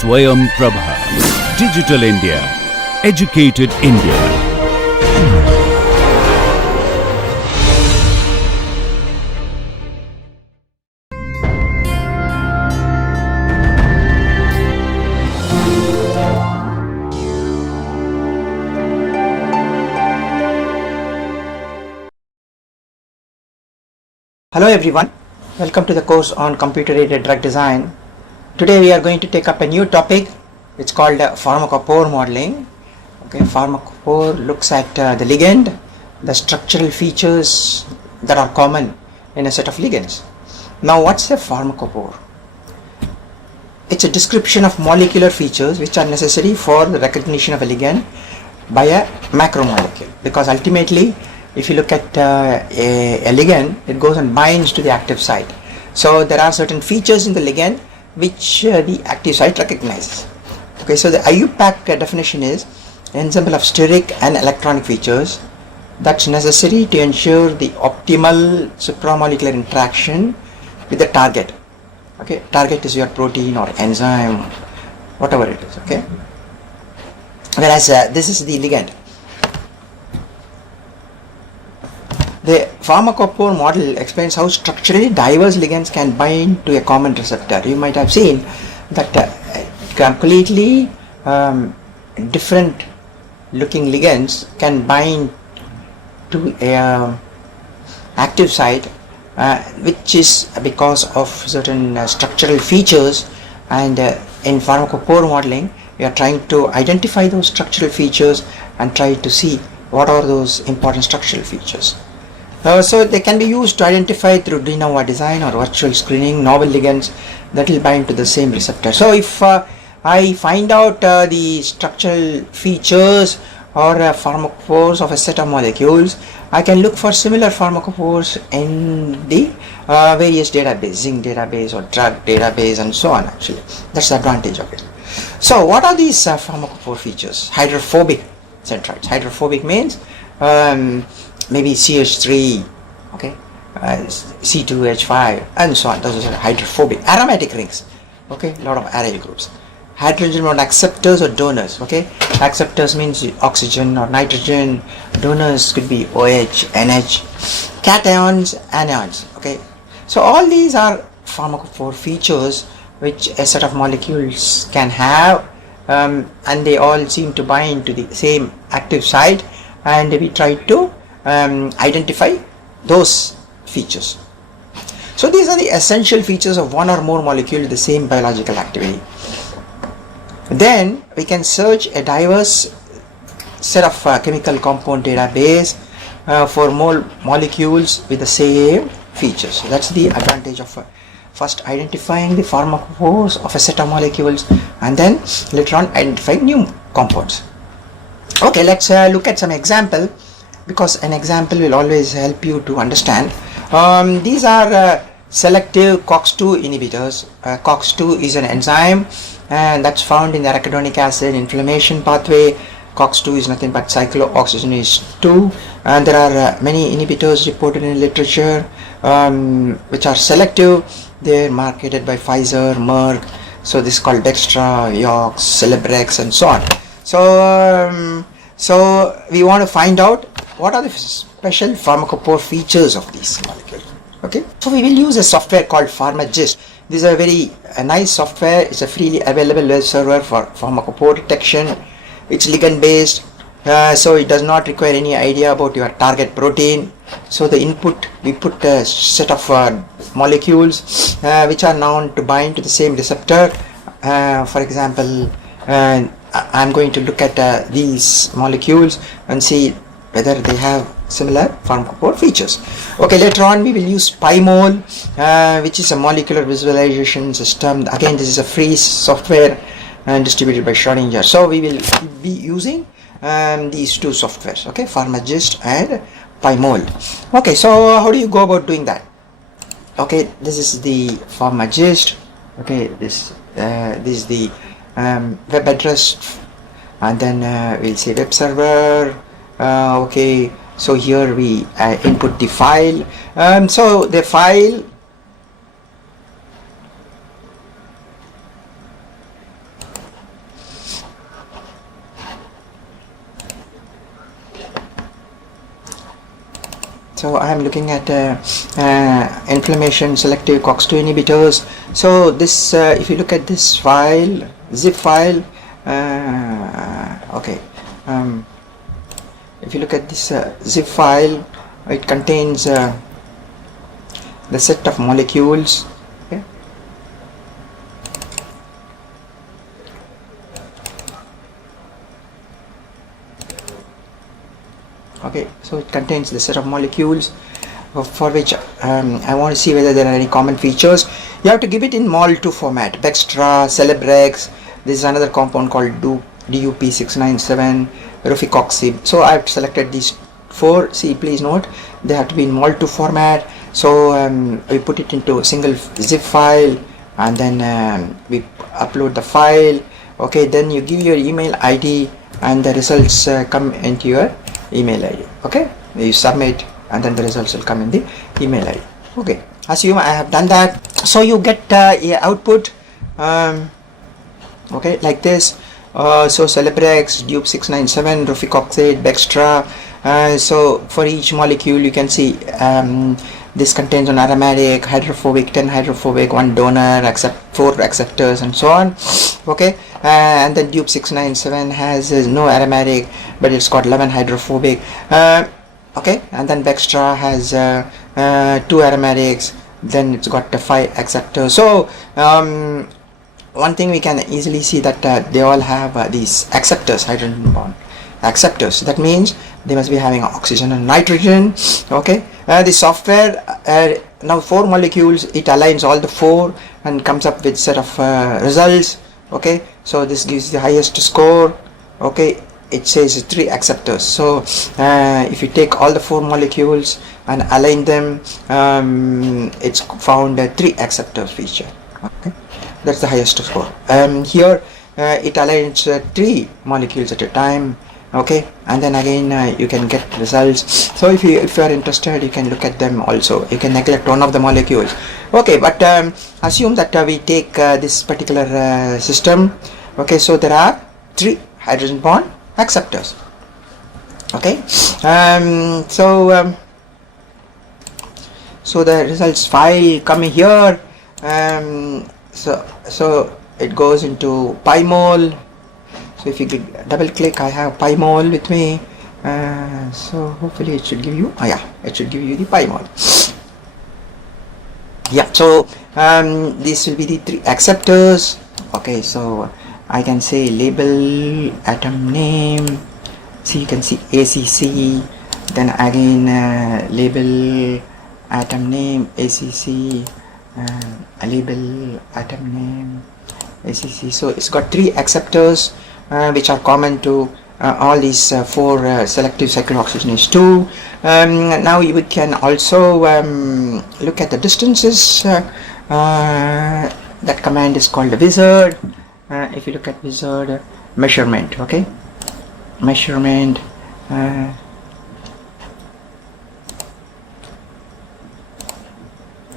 Swayam Prabha. Digital India. Educated India. Hello everyone, welcome to the course on computer-aided drug design. Today we are going to take up a new topic. It's called pharmacophore modeling. Okay, pharmacophore looks at the ligand, the structural features that are common in a set of ligands. Now what's a pharmacophore? It's a description of molecular features which are necessary for the recognition of a ligand by a macromolecule, because ultimately if you look at a ligand, it goes and binds to the active site. So there are certain features in the ligand which the active site recognizes. Okay, so the IUPAC definition is ensemble of steric and electronic features that's necessary to ensure the optimal supramolecular interaction with the target. Okay, target is your protein or enzyme, whatever it is. Okay, whereas this is the ligand. The pharmacophore model explains how structurally diverse ligands can bind to a common receptor. You might have seen that completely different looking ligands can bind to a active site, which is because of certain structural features, and in pharmacophore modeling we are trying to identify those structural features and try to see what are those important structural features. So they can be used to identify through de novo design or virtual screening novel ligands that will bind to the same receptor. So if I find out the structural features or pharmacophores of a set of molecules, I can look for similar pharmacophores in the various databases, zinc database or drug database and so on. Actually, that's the advantage of it. So what are these pharmacophore features? Hydrophobic centroids. Hydrophobic means maybe CH3, okay, C2H5 and so on. Those are hydrophobic. Aromatic rings, okay, a lot of aryl groups. Hydrogen bond acceptors or donors, okay. Acceptors means oxygen or nitrogen. Donors could be OH, NH. Cations, anions, okay. So all these are pharmacophore features which a set of molecules can have, and they all seem to bind to the same active site, and we try to identify those features. So these are the essential features of one or more molecule with the same biological activity. Then we can search a diverse set of chemical compound database for more molecules with the same features. So that's the advantage of first identifying the pharmacophores of a set of molecules and then later on identifying new compounds. Okay, let's look at some example, because an example will always help you to understand. These are selective COX-2 inhibitors. COX-2 is an enzyme and that's found in the arachidonic acid inflammation pathway. COX-2 is nothing but cyclooxygenase 2, and there are many inhibitors reported in literature which are selective. They are marketed by Pfizer, Merck. So this is called Dextra, Vioxx, Celebrex and so on. So we want to find out what are the special pharmacophore features of these molecules. Okay, so we will use a software called PharmaGist. This is a very nice software. It's a freely available web server for pharmacophore detection. It's ligand based, so it does not require any idea about your target protein. So the input, we put a set of molecules which are known to bind to the same receptor. For example, I'm going to look at these molecules and see whether they have similar pharmacophore features. Okay, later on we will use PyMole, which is a molecular visualization system. Again, this is a free software and distributed by Schrodinger. So we will be using these two softwares, okay, PharmaGist and PyMole. Okay, so how do you go about doing that? Okay, this is the PharmaGist. Okay, this is the web address, and then we'll say web server. Okay, so here we input the file. So the file So I am looking at inflammation selective COX-2 inhibitors. So this, if you look at this file, zip file, okay, if you look at this zip file, it contains the set of molecules. Okay. Okay, so it contains the set of molecules for which I want to see whether there are any common features. You have to give it in mol2 format. Bextra, Celebrex, this is another compound called DUP697, Ruficoxib. So I have selected these 4. See, please note, they have to be in mol2 format. So we put it into a single zip file, and then we upload the file. Okay, then you give your email ID, and the results come into your email ID. Okay, you submit, and then the results will come in the email ID. Okay, assume I have done that. So you get a output okay, like this. So Celebrex, DUP697, Ruficoxib, Bextra. So for each molecule you can see this contains an aromatic, hydrophobic, 10 hydrophobic, 1 donor, 4 acceptors, and so on. Okay, and then DUP697 has no aromatic, but it's got 11 hydrophobic. Okay, and then Bextra has 2 aromatics, then it's got 5 acceptors. So one thing we can easily see that they all have these acceptors, hydrogen bond acceptors. That means they must be having oxygen and nitrogen. Okay, the software, now 4 molecules, it aligns all the 4 and comes up with set of results. Okay, so this gives the highest score. Okay, it says 3 acceptors. So if you take all the 4 molecules and align them, it's found a 3 acceptor feature. Okay, that's the highest score. Here it aligns 3 molecules at a time. Okay, and then again you can get results. So if you are interested, you can look at them also. You can neglect one of the molecules. Okay, but assume that we take this particular system. Okay, so there are 3 hydrogen bond acceptors. Okay, so the results file coming here. So it goes into PyMol. So if you double click, I have PyMol with me. So hopefully it should give you, it should give you the PyMol. Yeah, so this will be the 3 acceptors. Okay, so I can say label atom name. See, you can see ACC, then again label atom name ACC, label atom name ACC. So it's got 3 acceptors which are common to all these 4 selective cyclooxygenase 2. Now we can also look at the distances. That command is called the wizard. If you look at wizard, measurement. Okay, measurement.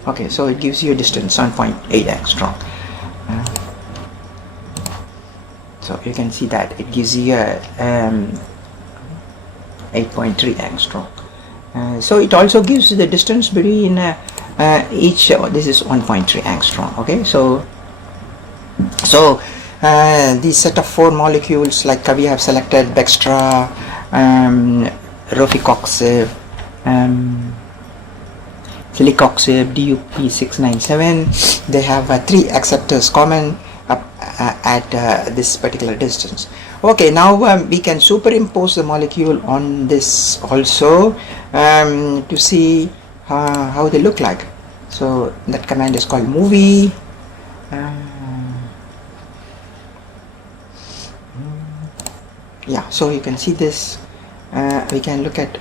Okay, so it gives you a distance 7.8 angstrom. So you can see that it gives you a 8.3 angstrom. So it also gives the distance between each. This is 1.3 angstrom. Okay, so this set of 4 molecules, like we have selected Bextra, Ruficoxib, Silicoxib, DUP697. They have 3 acceptors common at this particular distance. Okay, now we can superimpose the molecule on this also to see how they look like. So that command is called movie. Yeah, so you can see this. We can look at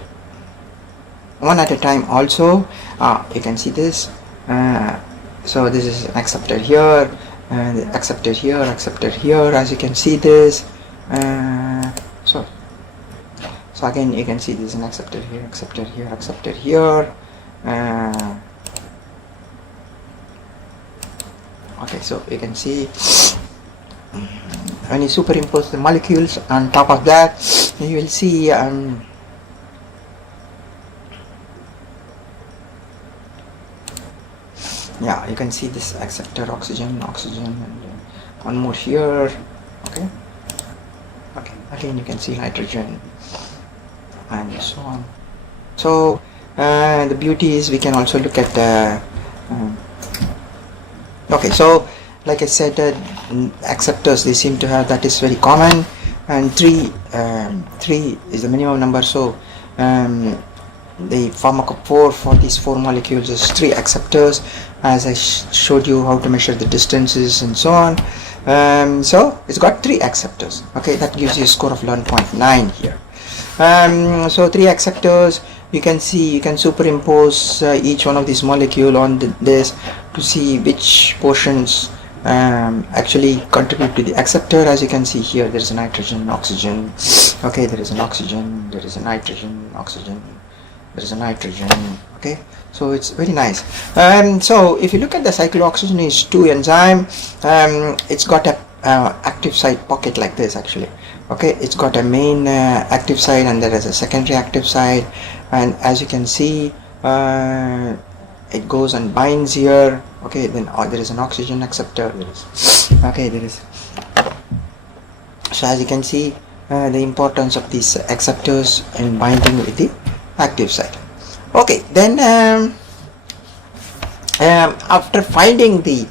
one at a time also. You can see this. So this is accepted here, accepted here, accepted here, as you can see this. So again you can see this is an accepted here, accepted here, accepted here. Okay, so you can see when you superimpose the molecules on top of that, you will see yeah, you can see this acceptor, oxygen, and one more here. Okay, again you can see nitrogen and so on. So the beauty is we can also look at the okay, so like I said, acceptors, they seem to have, that is very common, and three is the minimum number. So the pharmacophore for these 4 molecules is 3 acceptors, as I showed you how to measure the distances and so on. So it's got 3 acceptors. Okay, that gives you a score of 11.9 here. So 3 acceptors, you can see, you can superimpose each one of these molecule on this to see which portions actually contribute to the acceptor. As you can see here, there is a nitrogen, oxygen. Okay, there is an oxygen, there is a nitrogen, oxygen, there is a nitrogen. Okay, so it's very nice. So if you look at the cyclooxygenase 2 enzyme, it's got a active site pocket like this actually. Okay, it's got a main active site, and there is a secondary active site, and as you can see, it goes and binds here. Okay, then there is an oxygen acceptor. There is, okay, there is. So as you can see, the importance of these acceptors in binding with the active site. Okay, then after finding the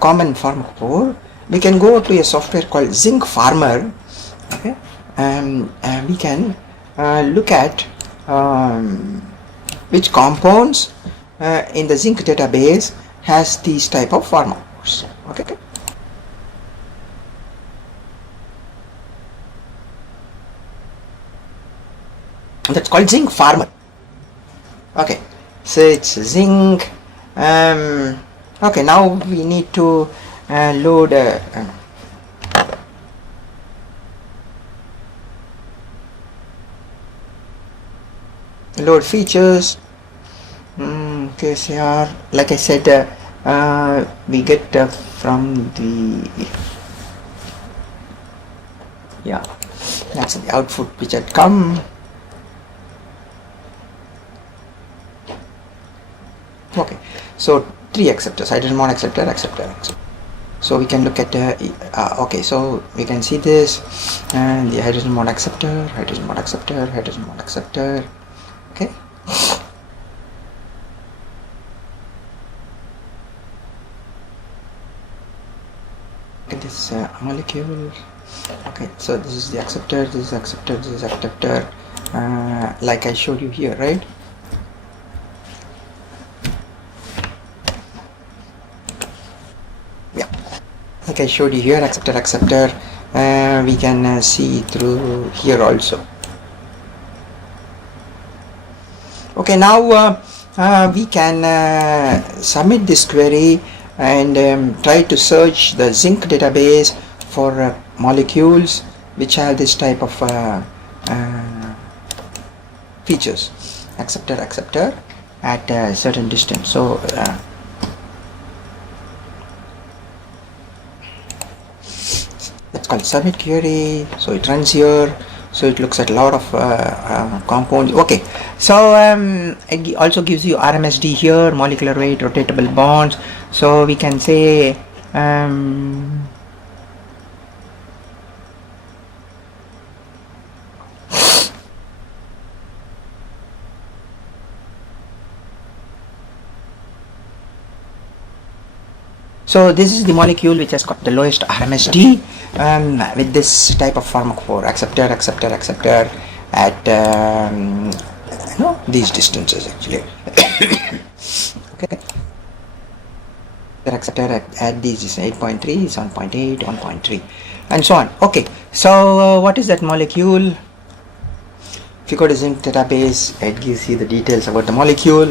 common pharmacophore, we can go to a software called Zinc Farmer. Okay, and we can look at which compounds in the zinc database has these type of pharmacophores. Okay, that's called Zinc Farmer. Okay, so it's zinc. Okay, now we need to load load features. KCR, like I said, we get from the, yeah, that's the output which had come. Okay, so 3 acceptors: hydrogen bond acceptor, acceptor. So we can look at okay, so we can see this, and the hydrogen bond acceptor, hydrogen bond acceptor, hydrogen bond acceptor. Okay, look at this molecule. Okay, so this is the acceptor, this is acceptor, this is acceptor, like I showed you here, right? Yeah, like I showed you here, acceptor, acceptor. We can see through here also. Okay, now we can submit this query and try to search the zinc database for molecules which have this type of features: acceptor, acceptor at a certain distance. So that's called submit query. So it runs here. So it looks at a lot of compounds. Okay, so it also gives you RMSD here, molecular weight, rotatable bonds. So we can say so this is the molecule which has got the lowest RMSD with this type of pharmacophore: acceptor, acceptor, acceptor at these distances actually. Okay, the acceptor at these is 8.3, 7.8, 1.3, and so on. Okay, so what is that molecule? If you go to zinc database, it gives you the details about the molecule.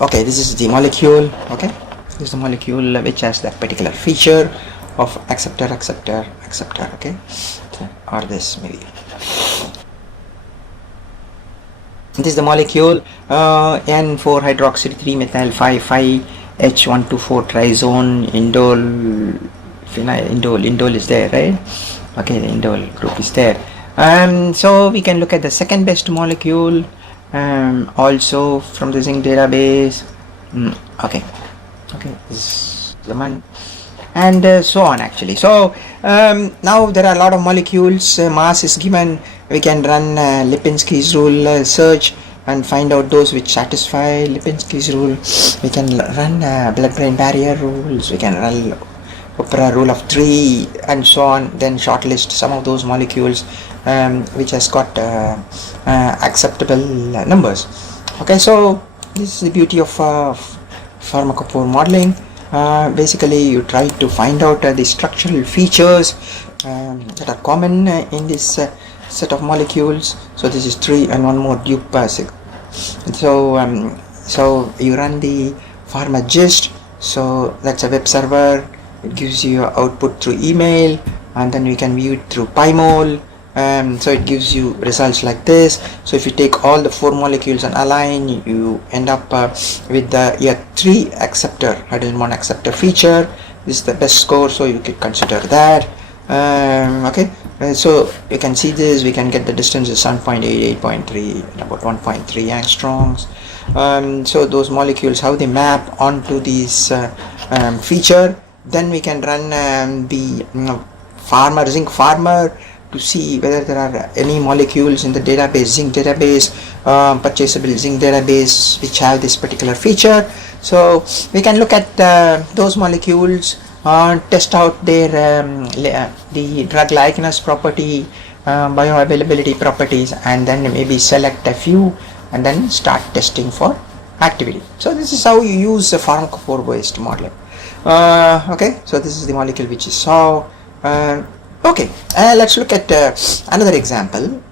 Okay, this is the molecule. Okay, this is the molecule which has that particular feature of acceptor, acceptor, acceptor. Okay, or this maybe. This is the molecule N4 hydroxy 3 methyl 5 H124 trizone indole phenyl. Indole is there, right? Okay, the indole group is there. So we can look at the second best molecule also from the zinc database. Okay, Okay, this is the one, and so on actually. So now there are a lot of molecules, mass is given, we can run Lipinski's rule search and find out those which satisfy Lipinski's rule. We can run blood-brain barrier rules, we can run Opera rule of 3 and so on, then shortlist some of those molecules which has got acceptable numbers. Okay, so this is the beauty of pharmacophore modeling. Basically you try to find out the structural features that are common in this set of molecules. So this is 3 and one more dupe so you run the PharmaGist, so that's a web server. It gives you output through email, and then you can view it through PyMol. So it gives you results like this. So if you take all the 4 molecules and align, you end up with the 3 acceptor, hydrogen bond acceptor feature. This is the best score, so you could consider that. Okay, so you can see this, we can get the distance is 7.8, 8.3, and about 1.3 angstroms. So those molecules, how they map onto this feature. Then we can run the zinc farmer to see whether there are any molecules in the database, zinc database, purchasable zinc database, which have this particular feature. So we can look at those molecules, test out their the drug likeness property, bioavailability properties, and then maybe select a few and then start testing for activity. So this is how you use the pharmacophore based modeling. Okay, so this is the molecule which you saw. Okay, let's look at another example.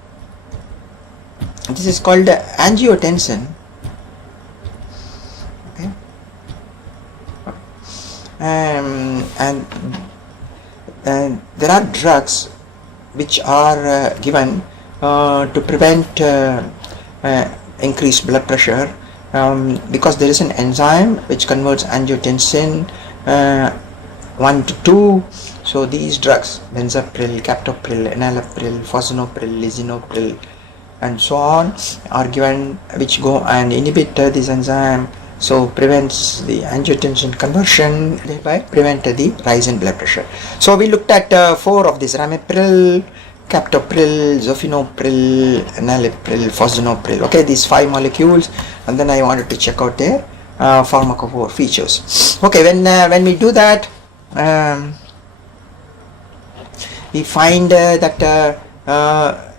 This is called angiotensin. Okay, and there are drugs which are given to prevent increased blood pressure because there is an enzyme which converts angiotensin 1 to 2. So these drugs, benzapril, captopril, enalapril, fosinopril, lisinopril, and so on, are given, which go and inhibit this enzyme, so prevents the angiotensin conversion, thereby prevent the rise in blood pressure. So we looked at 4 of these: ramipril, captopril, zofinopril, enalapril, fosinopril. Okay, these 5 molecules, and then I wanted to check out their pharmacophore features. Okay, when we do that, we find that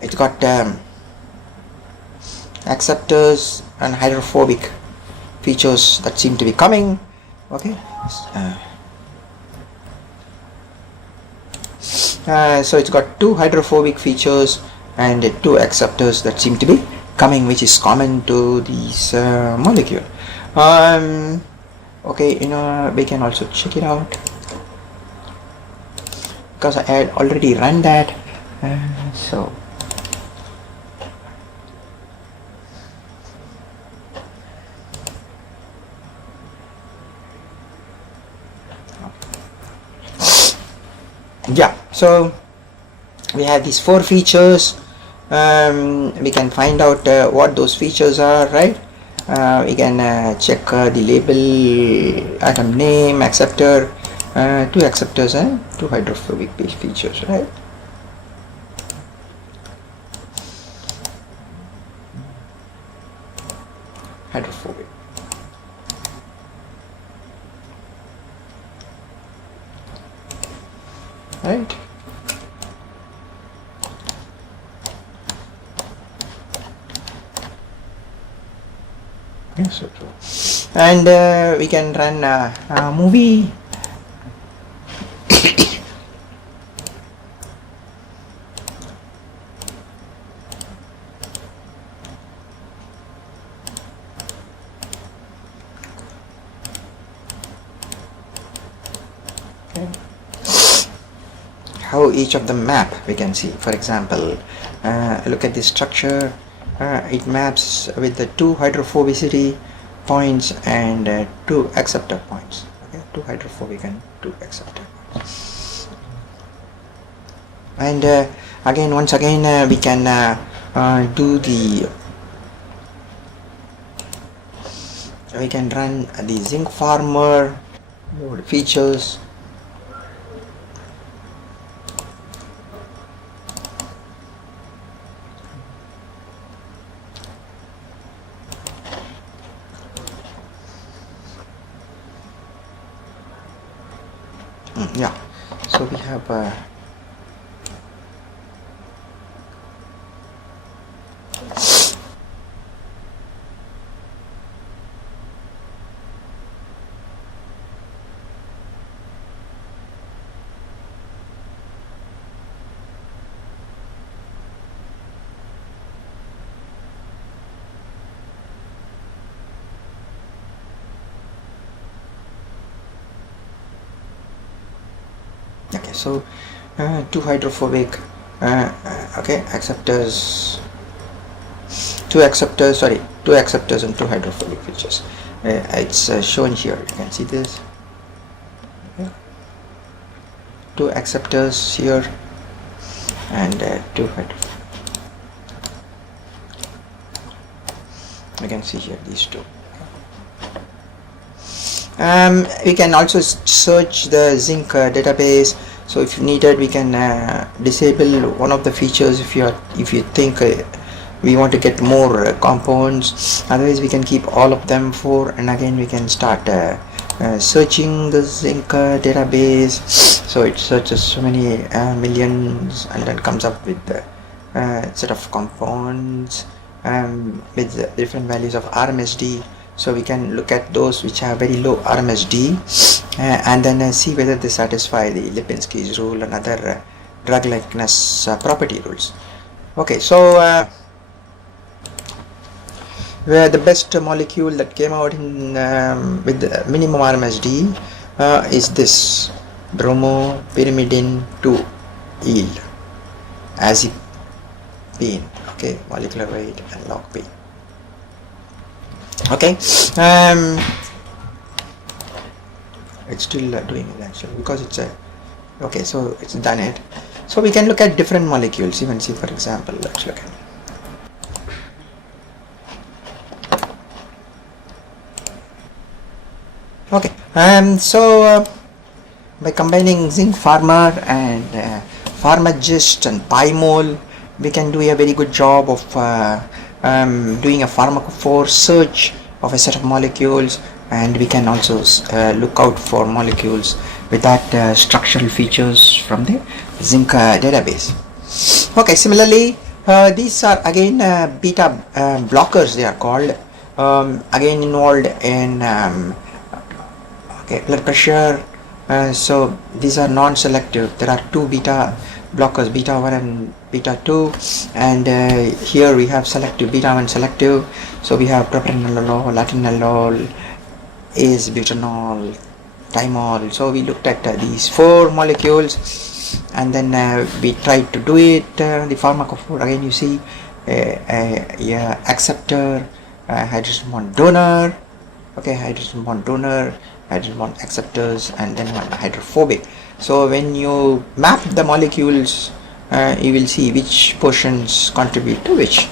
it's got acceptors and hydrophobic features that seem to be coming. Okay, so it's got 2 hydrophobic features and 2 acceptors that seem to be coming, which is common to these molecule. Okay, we can also check it out because I had already run that. So yeah, so we have these 4 features. We can find out what those features are, right? We can check the label, atom name, acceptor, 2 acceptors and 2 hydrophobic features, right? Hydrophobic. Right? Yes, so true. And we can run a movie. How each of them map, we can see. For example, look at the structure. It maps with the 2 hydrophobicity points and 2 acceptor points. Okay, 2 hydrophobic and 2 acceptor points. And once again, we can we can run the zinc farmer Load features. Yeah, so we have okay, so two hydrophobic okay acceptors, two acceptors and two hydrophobic features. It's shown here, you can see this. Okay. Two acceptors here and two hydrophobic. You can see here these two. We can also search the zinc database. So if needed, we can disable one of the features if you think we want to get more compounds. Otherwise, we can keep all of them for, and again we can start searching the zinc database. So it searches so many millions and then comes up with the set of compounds with different values of RMSD. So we can look at those which have very low RMSD and then see whether they satisfy the Lipinski's rule and other drug likeness property rules. Okay, so where the best molecule that came out in with the minimum RMSD is this bromopyrimidine 2 eel azipine. Okay, molecular weight and log P. Okay, it's still doing it actually because it's a okay, so it's done it. So we can look at different molecules. Even see, for example, let's look at okay. So by combining zinc farmer and pharmagist and pymol, we can do a very good job of doing a pharmacophore search of a set of molecules, and we can also look out for molecules with that structural features from the zinc database. Okay, similarly these are again beta blockers, they are called, again involved in okay, blood pressure. So these are non-selective. There are two beta blockers, beta 1 and beta 2, and here we have selective, beta 1 selective. So we have propranolol, latenolol, butanol, thymol. So we looked at these four molecules, and then we tried to do it the pharmacophore. Again you see yeah, acceptor, hydrogen bond donor, okay, hydrogen bond donor, hydrogen bond acceptors, and then one hydrophobic. So when you map the molecules, you will see which portions contribute to which.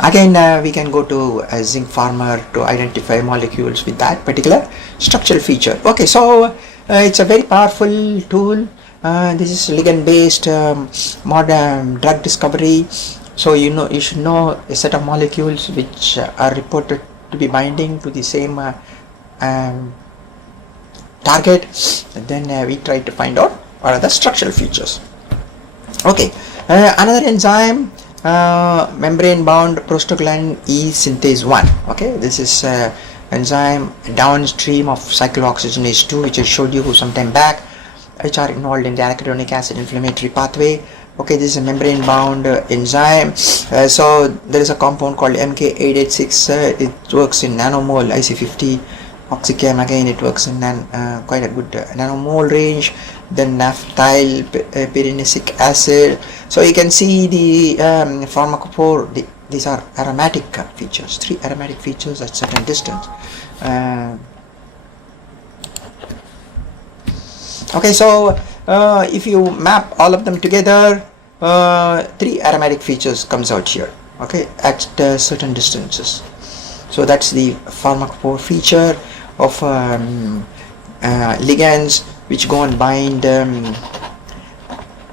Again we can go to zinc farmer to identify molecules with that particular structural feature. Okay, so it's a very powerful tool. This is ligand based modern drug discovery. So you should know a set of molecules which are reported to be binding to the same target, and then we try to find out what are the structural features. Okay, another enzyme, membrane bound prostaglandin E synthase 1. Okay, this is enzyme downstream of cyclooxygenase 2, which I showed you some time back, which are involved in the arachidonic acid inflammatory pathway. Okay, this is a membrane bound enzyme. So there is a compound called MK886. It works in nanomole IC50. Oxychem, again it works in quite a good nanomole range. Then naphthyl pyranesic acid. So you can see the pharmacophore, these are aromatic features, 3 aromatic features at certain distance. Okay, so if you map all of them together, 3 aromatic features comes out here, okay, at certain distances. So that's the pharmacophore feature of ligands which go and bind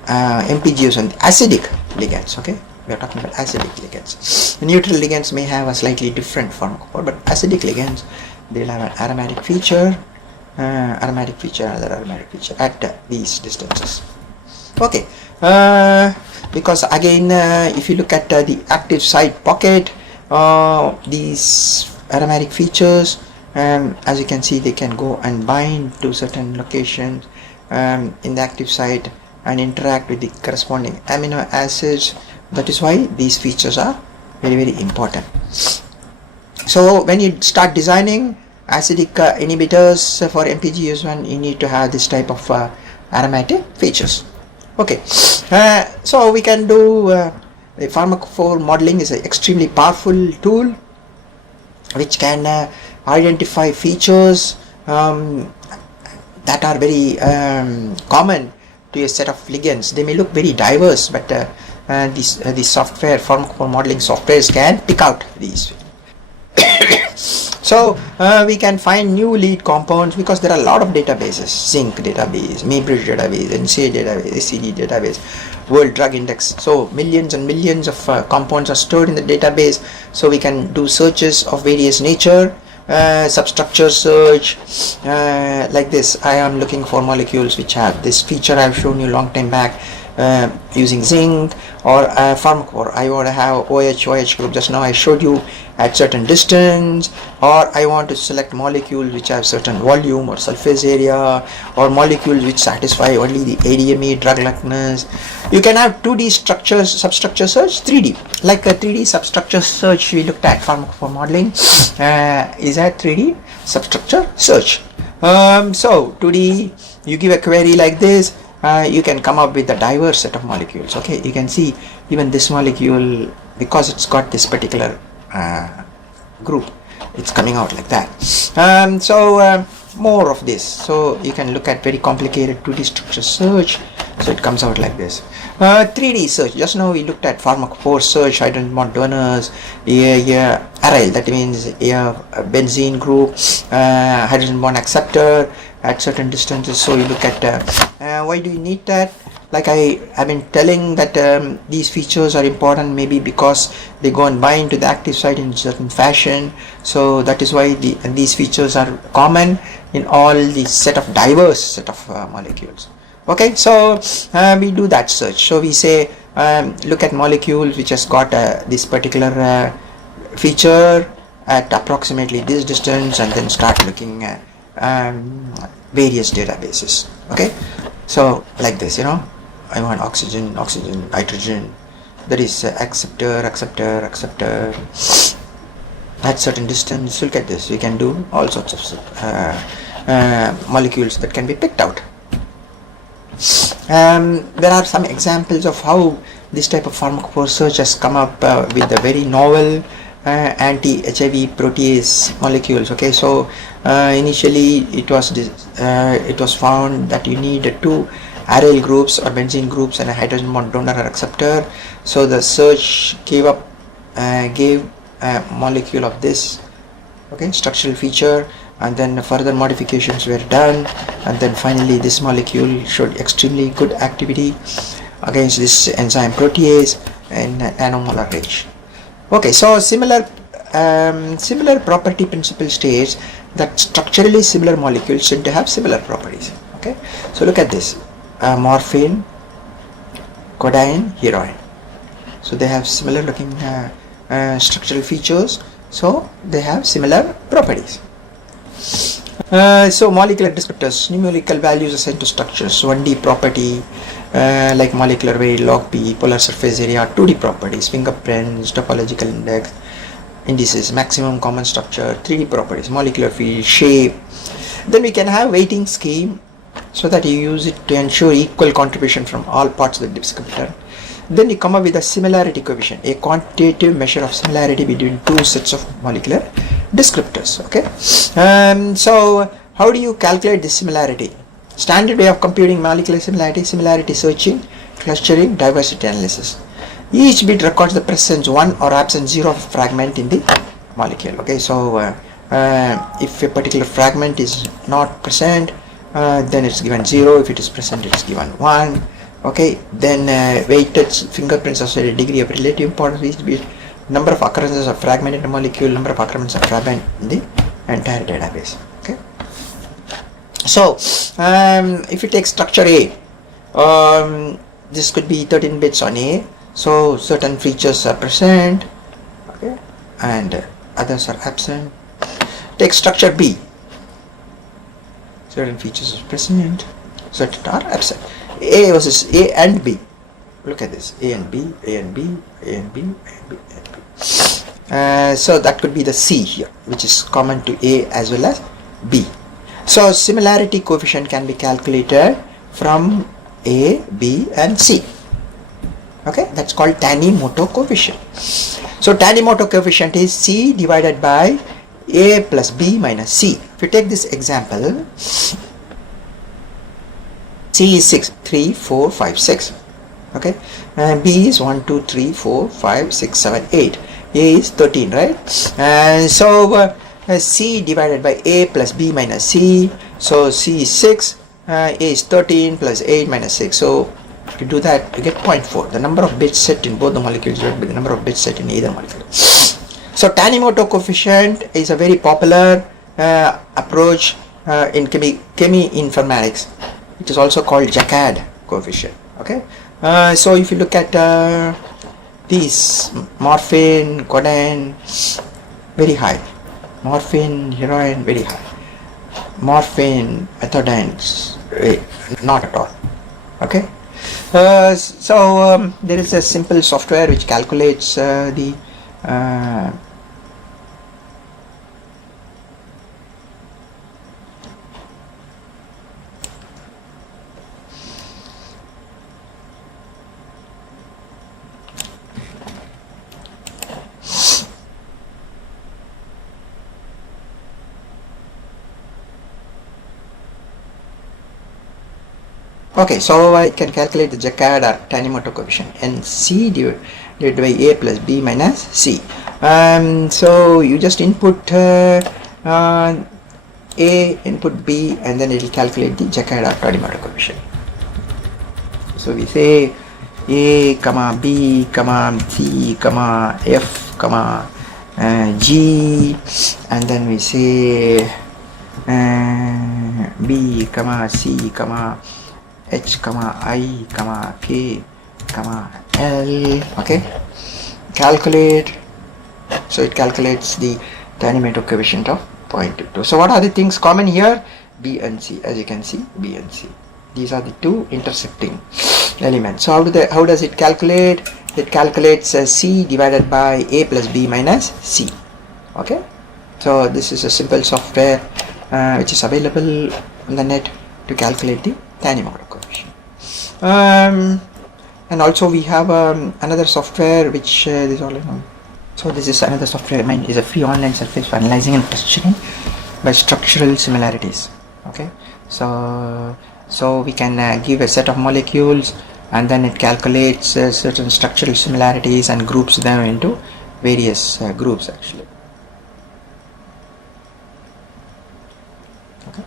MPGs and acidic ligands. Okay, we are talking about acidic ligands. The neutral ligands may have a slightly different pharmacophore, but acidic ligands, they'll have an aromatic feature, another aromatic feature at these distances. Okay, because again, if you look at the active site pocket, these aromatic features, as you can see, they can go and bind to certain locations in the active site and interact with the corresponding amino acids. That is why these features are very, very important. So when you start designing acidic inhibitors for MPGS1, you need to have this type of aromatic features. Okay, so we can do the pharmacophore modeling is an extremely powerful tool which can identify features that are very common to a set of ligands. They may look very diverse, but these software, pharmacophore modeling softwares can pick out these. So we can find new lead compounds because there are a lot of databases: Zinc database, Maybridge database, NCA database, SCD database, World Drug Index. So millions and millions of compounds are stored in the database. So we can do searches of various nature, substructure search, like this. I am looking for molecules which have this feature I have shown you long time back, using zinc, or pharmacophore. I want to have OH group, just now I showed you, at certain distance, or I want to select molecules which have certain volume or surface area, or molecules which satisfy only the ADME drug likeness. You can have 2D structures, substructure search, 3D, like a 3D substructure search we looked at. Pharmacophore modeling is a 3D substructure search. So 2D, you give a query like this, you can come up with a diverse set of molecules. Okay, you can see even this molecule, because it's got this particular group, it's coming out like that. More of this. So you can look at very complicated 2D structure search. So it comes out like this. 3D search. Just now we looked at pharmacophore search, hydrogen bond donors, aryl, that means a benzene group, hydrogen bond acceptor at certain distances. So you look at why do you need that? Like I have been telling that these features are important, maybe because they go and bind to the active site in certain fashion. So that is why these features are common in all the diverse set of molecules. Okay, so we do that search. So we say look at molecules which has got this particular feature at approximately this distance, and then start looking at various databases. Okay, so like this, I want oxygen, nitrogen, there is acceptor at certain distance. Look at this, we can do all sorts of molecules that can be picked out. There are some examples of how this type of pharmacophore search has come up with the very novel anti-HIV protease molecules. Okay, so initially it was found that you need 2 aryl groups or benzene groups and a hydrogen bond donor or acceptor. So the search gave a molecule of this, okay, structural feature, and then further modifications were done, and then finally this molecule showed extremely good activity against this enzyme protease in nanomolar range. Okay, so similar property principle states that structurally similar molecules tend to have similar properties. Okay, so look at this, morphine, codeine, heroine. So they have similar looking structural features, so they have similar properties. So molecular descriptors, numerical values assigned to structures, 1D property like molecular weight, log P, polar surface area, 2D properties, fingerprints, topological index, indices, maximum common structure, 3D properties, molecular field, shape. Then we can have weighting scheme so that you use it to ensure equal contribution from all parts of the descriptor. Then you come up with a similarity coefficient, a quantitative measure of similarity between 2 sets of molecular descriptors. Okay, so how do you calculate this similarity? Standard way of computing molecular similarity searching, clustering, diversity analysis. Each bit records the presence 1 or absence 0 of fragment in the molecule. Okay, so If a particular fragment is not present, then it's given 0. If it is present, it's given 1. Okay, then weighted fingerprints associated degree of relative importance is to be number of occurrences of fragment in a molecule, number of occurrences of fragment in the entire database. Okay, so if you take structure A, this could be 13 bits on A, so certain features are present, okay, and others are absent. Take structure B, certain features are present, certain are absent. A versus A and B. Look at this, A and B, A and B, A and B, A and B, A and B. So that could be the C here, which is common to A as well as B. So similarity coefficient can be calculated from A, B and C. Okay, that's called Tanimoto coefficient. So Tanimoto coefficient is C divided by A plus B minus C. If you take this example, C is 6, 3, 4, 5, 6. Okay, and B is 1, 2, 3, 4, 5, 6, 7, 8. A is 13, right? And so C divided by A plus B minus C. So C is 6, A is 13 plus 8 minus 6. So if you do that, you get 0.4. The number of bits set in both the molecules divided by the number of bits set in either molecule. So Tanimoto coefficient is a very popular approach in chemi-informatics. It is also called Jaccard coefficient. Okay, so if you look at these, morphine, codeine, very high, morphine, heroin, very high, morphine, methadone, not at all. Okay, so there is a simple software which calculates the okay, so I can calculate the Jaccard or Tanimoto coefficient, and C divided by A plus B minus C. So you just input A, input B, and then it will calculate the Jaccard or Tanimoto coefficient. So we say A, comma B, comma C, comma F, comma G, and then we say B, comma C, comma H, comma I, comma K, comma L. Okay, calculate. So it calculates the Tanimoto coefficient of 0.22. So what are the things common here? B and C. As you can see, B and C. These are the two intersecting elements. So how does it calculate? It calculates C divided by A plus B minus C. Okay, so this is a simple software which is available on the net to calculate the Tanimoto coefficient. And also we have another software which is all in all. So this is another software. Mine is a free online surface for analyzing and questioning by structural similarities. Okay, so we can give a set of molecules, and then it calculates certain structural similarities and groups them into various groups actually. Okay,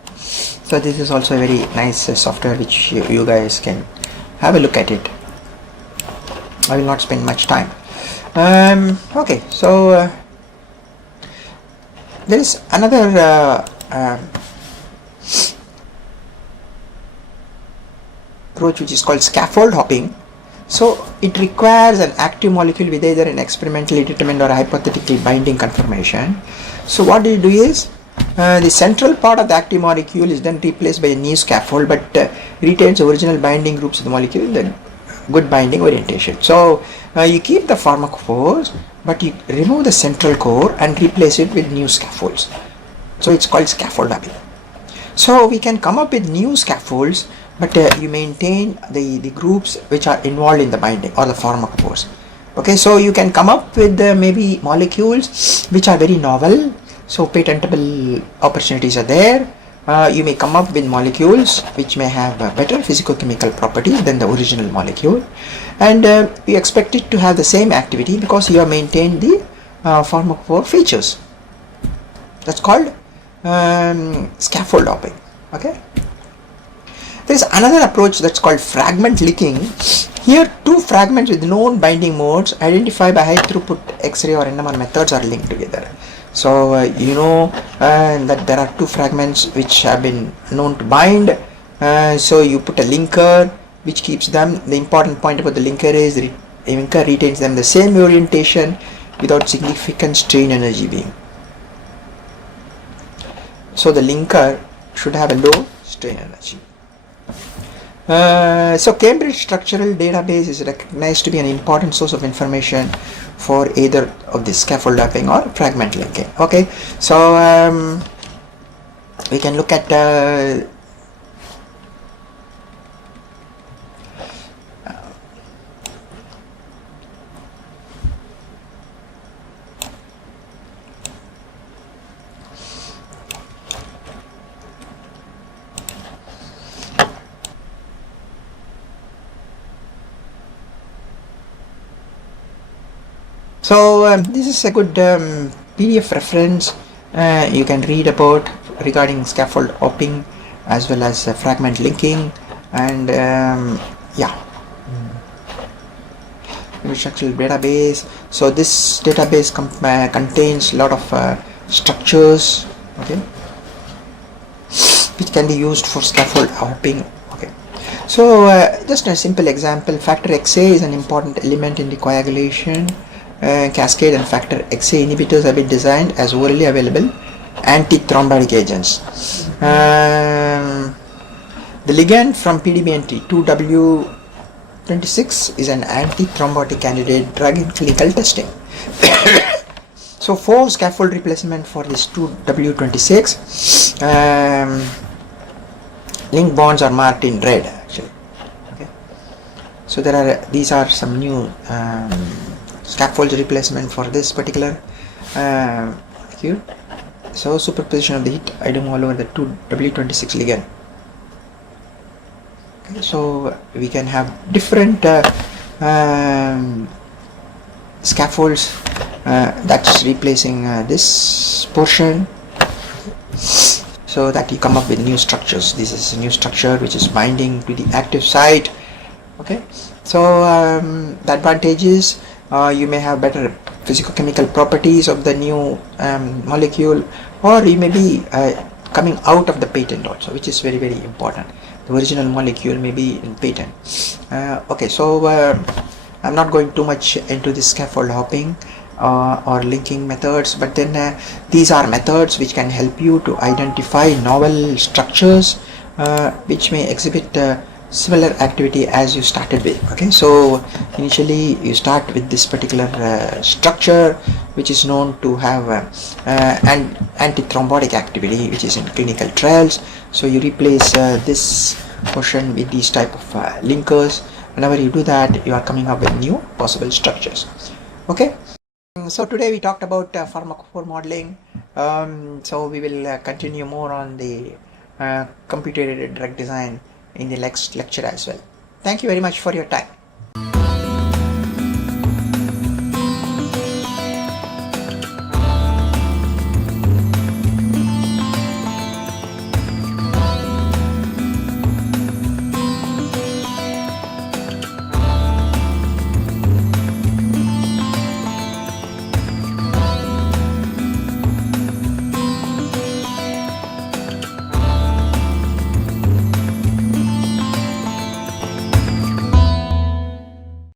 so this is also a very nice software which you guys can have a look at it. I will not spend much time. Okay, so there is another approach which is called scaffold hopping. So it requires an active molecule with either an experimentally determined or hypothetical binding conformation. So what you do is the central part of the active molecule is then replaced by a new scaffold, but retains original binding groups of the molecule, then good binding orientation. So you keep the pharmacophores, but you remove the central core and replace it with new scaffolds. So it's called scaffold hopping. So we can come up with new scaffolds, but you maintain the groups which are involved in the binding or the pharmacophores. Okay, so you can come up with maybe molecules which are very novel, so patentable opportunities are there. You may come up with molecules which may have better physicochemical properties than the original molecule, and you expect it to have the same activity because you have maintained the pharmacophore features. That's called scaffold hopping. Okay. There is another approach that's called fragment linking. Here, two fragments with known binding modes identified by high throughput X-ray or NMR methods are linked together. So you know that there are two fragments which have been known to bind. So you put a linker which keeps them. The important point about the linker is the linker retains them the same orientation without significant strain energy being. So the linker should have a low strain energy. So Cambridge Structural Database is recognized to be an important source of information for either of the scaffold hopping or fragment linking. Okay, so we can look at this is a good PDF reference you can read about regarding scaffold hopping as well as fragment linking, and yeah, structural database. So this database contains a lot of structures, okay, which can be used for scaffold hopping. Okay, so just a simple example: factor XA is an important element in the coagulation cascade, and factor XA inhibitors have been designed as orally available antithrombotic agents. The ligand from PDB-NT 2W26 is an antithrombotic candidate drug in clinical testing. So 4 scaffold replacement for this 2W26. Link bonds are marked in red actually. Okay. So these are some new scaffold replacement for this particular molecule. So superposition of the hit item all over the 2W26 ligand. Okay, so we can have different scaffolds that's replacing this portion, so that you come up with new structures. This is a new structure which is binding to the active site. Okay, so the advantage is you may have better physicochemical properties of the new molecule, or you may be coming out of the patent also, which is very, very important. The original molecule may be in patent. Okay, so I'm not going too much into this scaffold hopping or linking methods, but then these are methods which can help you to identify novel structures which may exhibit similar activity as you started with. Okay, so initially you start with this particular structure which is known to have an antithrombotic activity which is in clinical trials. So you replace this portion with these type of linkers. Whenever you do that, you are coming up with new possible structures. Okay, so today we talked about pharmacophore modeling. So we will continue more on the computer aided drug design in the next lecture as well. Thank you very much for your time.